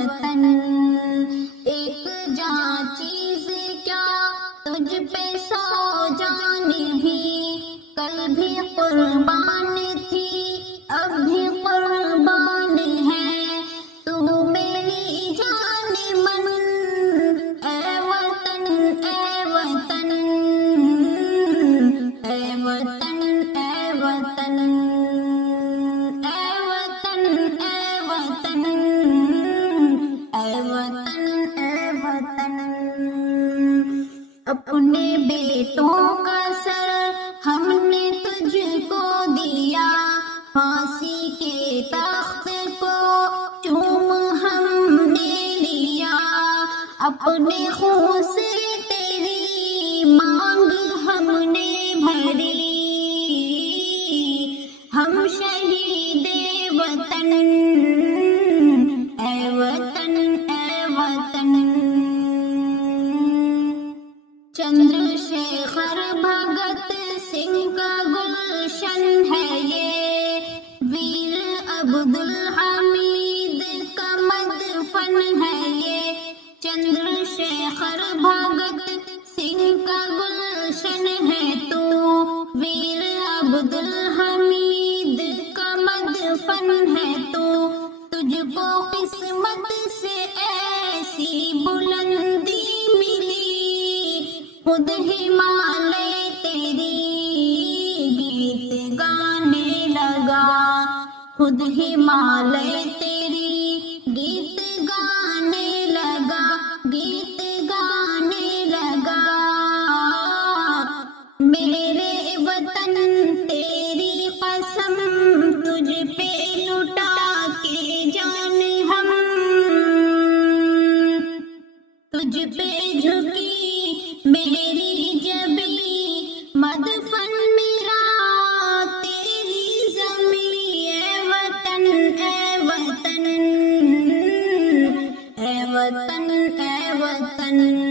وطن، ایک جان چیز کیا تجھ پہ سو جان بھی، کل بھی قربان تھی اب بھی قربان ہے، تو میری جان من، اے وطن اے وطن، اے وطن اے وطن، اے وطن اے وطن، اے وطن اے وطن، اپنے بیٹوں کا سر ہم نے تجھ کو دیا، پھانسی کے تخت کو چوم ہم نے لیا، اپنے خون سے تیری مانگ ہم نے بھری، ہم شہید وطن، اے وطن اے وطن، چندر شیخر بھگت سنگھ کا گلشن ہے یہ، ویر عبد الحمید کا مدفن ہے یہ، چندر شیخر بھگت سنگھ کا گلشن ہے تو، ویر عبد الحمید کا مدفن ہے تو، تجھ کو قسمت سے ایسی بلندی ملی، خود ہمالیہ تیری گیت گانے لگا، خود ہمالیہ تیری گیت گانے لگا، گیت گانے لگا، میرے وطن تیری قسم تجھ پہ لٹا کے جان ہم، تجھ پہ جھکی میری جبی مدفن میرا تیری زمین، اے وطن اے وطن، اے وطن اے وطن۔